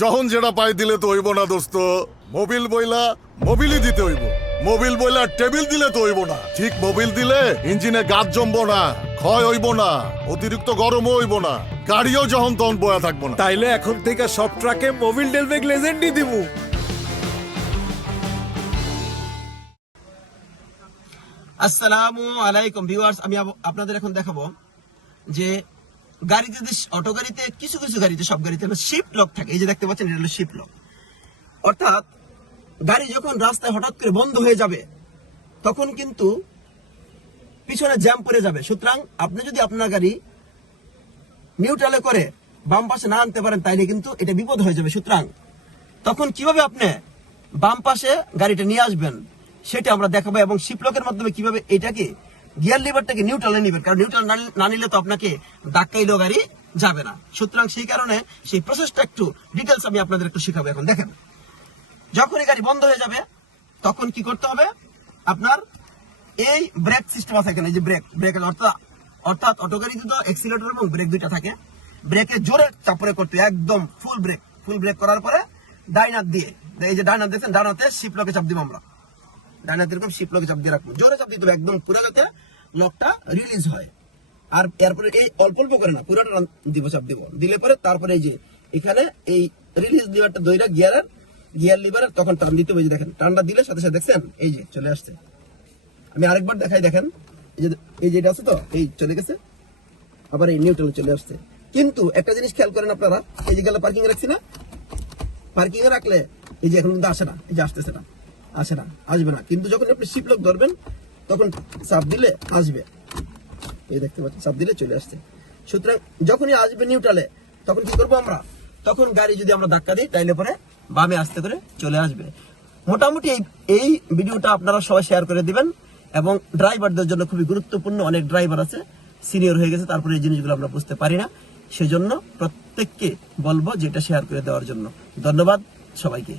যখন যেটা পাই দিলে তো হইব না দোস্ত। মোবিল বইলা মোবিলই দিতে হইব। মোবিল বইলা টেবিল দিলে তো হইব না। ঠিক মোবিল দিলে ইঞ্জিনে গাছ জমবো না, ক্ষয় হইব না, অতিরিক্ত গরমও হইব না, গাড়িও যখন তখন বয়া থাকবো না। তাইলে এখন থেকে সব ট্রাকে মোবিল ডেলবেগ লেজেন্ডই দিমু। আসসালামু আলাইকুম ভিউয়ার্স, আমি আপনাদের এখন দেখাবো যে গাড়িতে, অটো গাড়িতে কিছু কিছু গাড়িতে, সব গাড়িতে শিফট লক থাকে। এই যে দেখতে পাচ্ছেন, এটা হলো শিফট লক। অর্থাৎ গাড়ি যখন রাস্তায় হঠাৎ করে বন্ধ হয়ে যাবে তখন কিন্তু পিছনে জ্যাম পড়ে যাবে। সুতরাং আপনি যদি আপনার গাড়ি নিউট্রালে করে বাম পাশে না আনতে পারেন তাইলে কিন্তু এটা বিপদ হয়ে যাবে। সুতরাং তখন কিভাবে আপনি বাম পাশে গাড়িটা নিয়ে আসবেন সেটা আমরা দেখাবো, এবং শিফট লকের মাধ্যমে কিভাবে এটাকে গিয়ার লিভারটাকে নিউট্রালে নিবেন, কারণ নিউট্রাল না নিলে তো আপনাকে ধাক্কাইলেও গাড়ি যাবে না। সুতরাং সেই কারণে সেই প্রসেসটা একটু ডিটেলস আমি আপনাদের একটু শিখাবো। এখন দেখেন, যখন এই গাড়ি বন্ধ হয়ে যাবে তখন কি করতে হবে, আপনার এই ব্রেক সিস্টেম আছে এখানে, যে ব্রেক অর্থাৎ অটো গাড়িতে তো এক্সিলারেটর এবং ব্রেক দুইটা থাকে। ব্রেকে জোরে চাপড়ে করতে একদম ফুল ব্রেক করার পরে ডাইন হাত দিয়ে, এই যে ডাইন হাত দিয়েছেন, ডান হাতে শিফট লকে চাপ দিব আমরা। ডাইন হাতে এরকম শিফট লকে চাপ দিয়ে রাখবো, জোরে চাপ দিতে হবে একদম পুরো, যাতে লকটা রিলিজ হয়। আর এরপরে এই অল্প অল্প করে না, পুরোটা দিব, চাপ দিব, দিলে পরে তারপরে এই যে এখানে এই রিলিজ লিভারটা দইরা গিয়ার লিভারের তখন টান দিতে হবে। দেখেন, টানটা দিলে সাথে সাথে দেখছেন এই যে চলে আসছে। আমি আরেকবার দেখাই, দেখেন এই যে এটা আছে তো, এই চলে গেছে, আবার এই নিউট্রাল চলে আসছে। কিন্তু একটা জিনিস খেয়াল করেন আপনারা, এই যে গেলে পার্কিং এ রাখছি না, পার্কিং এ রাখলে এই যে এখন কিন্তু আসে না, এই যে আসতেছে না, আসবে না। কিন্তু যখন আপনি শিফট লক ধরবেন তখন চাপ দিলে আসবে, এই দেখতে পাচ্ছেন চাপ দিলে চলে আসছে। সুতরাং যখনই আসবে নিউট্রালে তখন কি করবো আমরা, তখন গাড়ি যদি আমরা ধাক্কা দিই তাইলে পরে বামে আস্তে করে চলে আসবে। মোটামুটি এই ভিডিওটা আপনারা সবাই শেয়ার করে দিবেন, এবং ড্রাইভারদের জন্য খুবই গুরুত্বপূর্ণ। অনেক ড্রাইভার আছে সিনিয়র হয়ে গেছে, তারপরে এই জিনিসগুলো আমরা বুঝতে পারি না, সেজন্য প্রত্যেককে বলবো যে এটা শেয়ার করে দেওয়ার জন্য। ধন্যবাদ সবাইকে।